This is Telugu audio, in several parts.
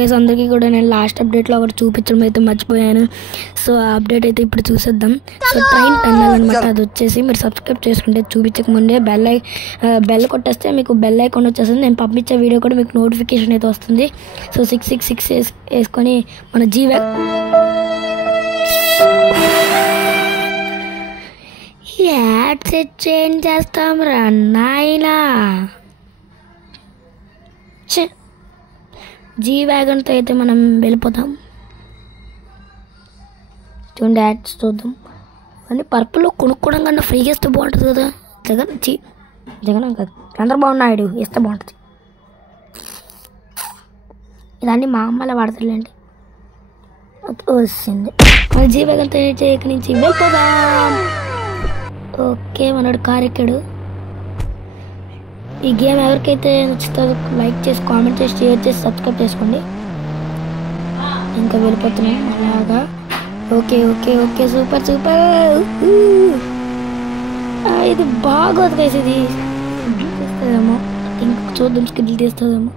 గైస్ అందరికీ కూడా నేను లాస్ట్ అప్డేట్లో ఒకటి చూపించడం అయితే మర్చిపోయాను. సో ఆ అప్డేట్ అయితే ఇప్పుడు చూసేద్దాం. సో ట్రైన్ టన్నల్ అనమాట, అది వచ్చేసి మీరు సబ్స్క్రైబ్ చేసుకుంటే చూపించక ముందే బెల్ కొట్టేస్తే మీకు బెల్ ఐకాన్ వచ్చేస్తుంది. నేను పంపించే వీడియో కూడా మీకు నోటిఫికేషన్ అయితే వస్తుంది. సో 666 వేసుకొని మన యాడ్ సెట్ చేంజ్ చేస్తాం రా నాయనా. జీ వ్యాగన్తో అయితే మనం వెళ్ళిపోతాం. చూడండి యాడ్స్ చూద్దాం. అన్నీ పర్పుల్లో కొనుక్కోవడం కన్నా ఫ్రీగా ఇస్తే బాగుంటుంది కదా. జగన్ కాదు, చంద్రబాబు నాయుడు ఇస్తే బాగుంటుంది. ఇదన్నీ మా అమ్మలే వాడతారులేండి. వచ్చింది మన జీ వ్యాగన్తో అయితే ఇక్కడి నుంచి వెళ్ళిపోదాం. ఓకే మనోడు కార్ ఎక్కాడు. ఈ గేమ్ ఎవరికైతే నచ్చుతుందో లైక్ చేసి కామెంట్ చేసి షేర్ చేసి సబ్స్క్రైబ్ చేసుకోండి. ఇంకా వెళ్ళిపోతున్నాం అలాగా. Okay okay okay super super. ఇది బాగోదు గైస్, ఇది తీస్తుందేమో. ఇంకా చూద్దాం స్కిడ్లు తీస్తుందేమో.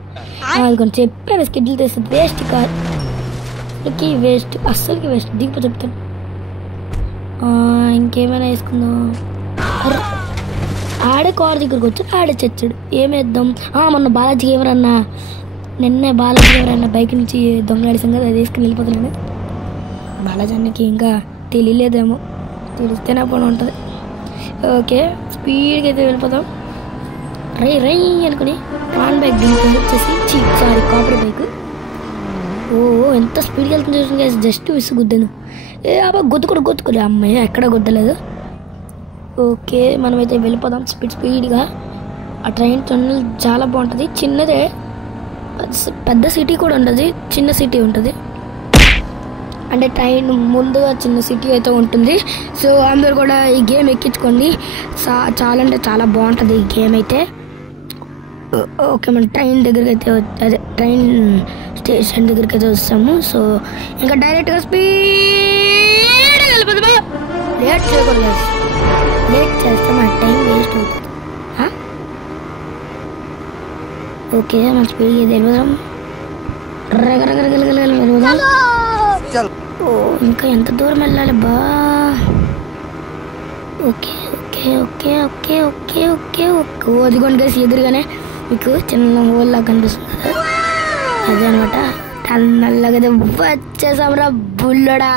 అది కొంచెం చెప్పాను స్కిడ్లు తీస్తుంది. వేస్ట్ కార్కి వేస్ట్, అస్సలకి వేస్ట్. దిగిపో చెప్తాను. ఇంకేమైనా వేసుకుందాం. ఆడే కార్ దగ్గరకు వచ్చి ఆడే చచ్చాడు. ఏమేద్దాం? మొన్న బాలాజీ ఎవరన్నా నిన్నే బాలాజీ ఎవరన్నా బైక్ నుంచి దొంగలాడిసాం కదా, అది వేసుకుని వెళ్ళిపోతున్నాడు. బాలాజీకి ఇంకా తెలియలేదేమో, తెలిస్తేనే పని ఉంటుంది. ఓకే స్పీడ్గా అయితే వెళ్ళిపోతాం. రై అనుకుని పాన్ బైక్ దీనికి వచ్చేసి కాపర్ బైక్. ఎంత స్పీడ్గా వెళ్తుంది చూసిన జస్ట్ విసుగుద్దాను. గుద్దుకోడు అమ్మాయి ఎక్కడ గుద్దలేదు. ఓకే మనమైతే వెళ్ళిపోదాం స్పీడ్గా. ఆ ట్రైన్ టన్నల్ చాలా బాగుంటుంది. చిన్నదే, పెద్ద సిటీ కూడా ఉంటుంది, చిన్న సిటీ ఉంటుంది. అంటే ట్రైన్ ముందుగా చిన్న సిటీ అయితే ఉంటుంది. సో అందరు కూడా ఈ గేమ్ ఎక్కించుకోండి. చాలా అంటే చాలా బాగుంటుంది ఈ గేమ్ అయితే. ఓకే మన ట్రైన్ దగ్గరికి అయితే అదే ట్రైన్ స్టేషన్ దగ్గరికి అయితే వస్తాము. సో ఇంకా డైరెక్ట్గా స్పీడ్గా వెళ్ళిపోతాము. లేట్ చేయకూడదు, లేట్ చేస్తే మన టైం వేస్ట్ అవుతుంది. ఓకే మన స్పీడ్గా అయితే వెళ్ళిపోదాం. వెళ్ళిపోదాం. ఇంకా ఎంత దూరం వెళ్ళాలి బా. Okay okay okay okay okay okay okay అదిగోండి గైస్ ఎదురుగానే మీకు చిన్న ఊళ్ళ కనిపిస్తుంది కదా, అదే అనమాట టన్నల్లాగా వచ్చేసాం రా బుల్లడా.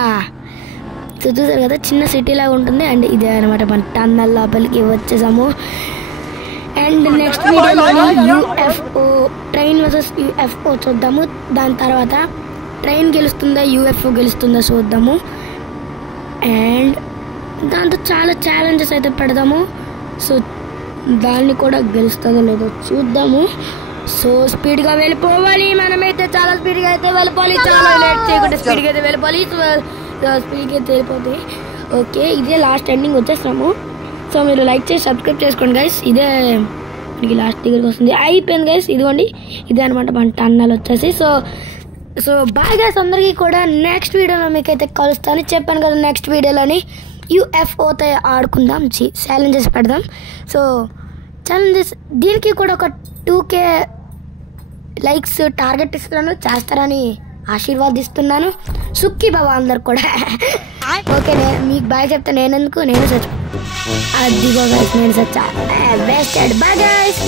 సో చూసారు కదా చిన్న సిటీ లాగా ఉంటుంది. అండ్ ఇదే అనమాట మన టన్నల్ లోపలికి వచ్చేసాము. అండ్ నెక్స్ట్ వీడియోలో యూఎఫ్ఓ ట్రైన్ వర్సెస్ యూఎఫ్ఓ చూద్దాము. దాని తర్వాత ట్రైన్ గెలుస్తుందా యూఎఫ్ఓ గెలుస్తుందా చూద్దాము. అండ్ దాంతో చాలా ఛాలెంజెస్ అయితే పెడదాము. సో దాన్ని కూడా గెలుస్తుందో లేదో చూద్దాము. సో స్పీడ్గా వెళ్ళిపోవాలి, మనమైతే చాలా స్పీడ్గా అయితే వెళ్ళిపోవాలి. చాలా లేట్ చేయకుండా స్పీడ్గా అయితే వెళ్ళిపోవాలి. స్పీడ్గా అయితే వెళ్ళిపోతాయి. ఓకే ఇదే లాస్ట్ ఎండింగ్ వచ్చేస్తాము. సో మీరు లైక్ చేసి సబ్స్క్రైబ్ చేసుకోండి గైస్. ఇదే మనకి లాస్ట్ దగ్గరికి వస్తుంది. అయిపోయింది గైస్, ఇదిగోండి ఇదే అనమాట మన టన్నల్ వచ్చేసి. సో బాయ్ గైస్ అందరికీ కూడా. నెక్స్ట్ వీడియోలో మీకైతే కలుస్తాను చెప్పాను కదా. నెక్స్ట్ వీడియోలోని యూఎఫ్ఓతో ఆడుకుందాం, ఛాలెంజెస్ పెడదాం. సో ఛాలెంజెస్ దీనికి కూడా ఒక 2K లైక్స్ టార్గెట్ ఇస్తున్నాను, చేస్తారని ఆశీర్వాదిస్తున్నాను. సుఖీ బాబా అందరు కూడా. ఓకే మీకు బాయ్ చెప్తే నేను చచ్చు. అదిగో గైస్ నేను చచ్చా. Best boy guys.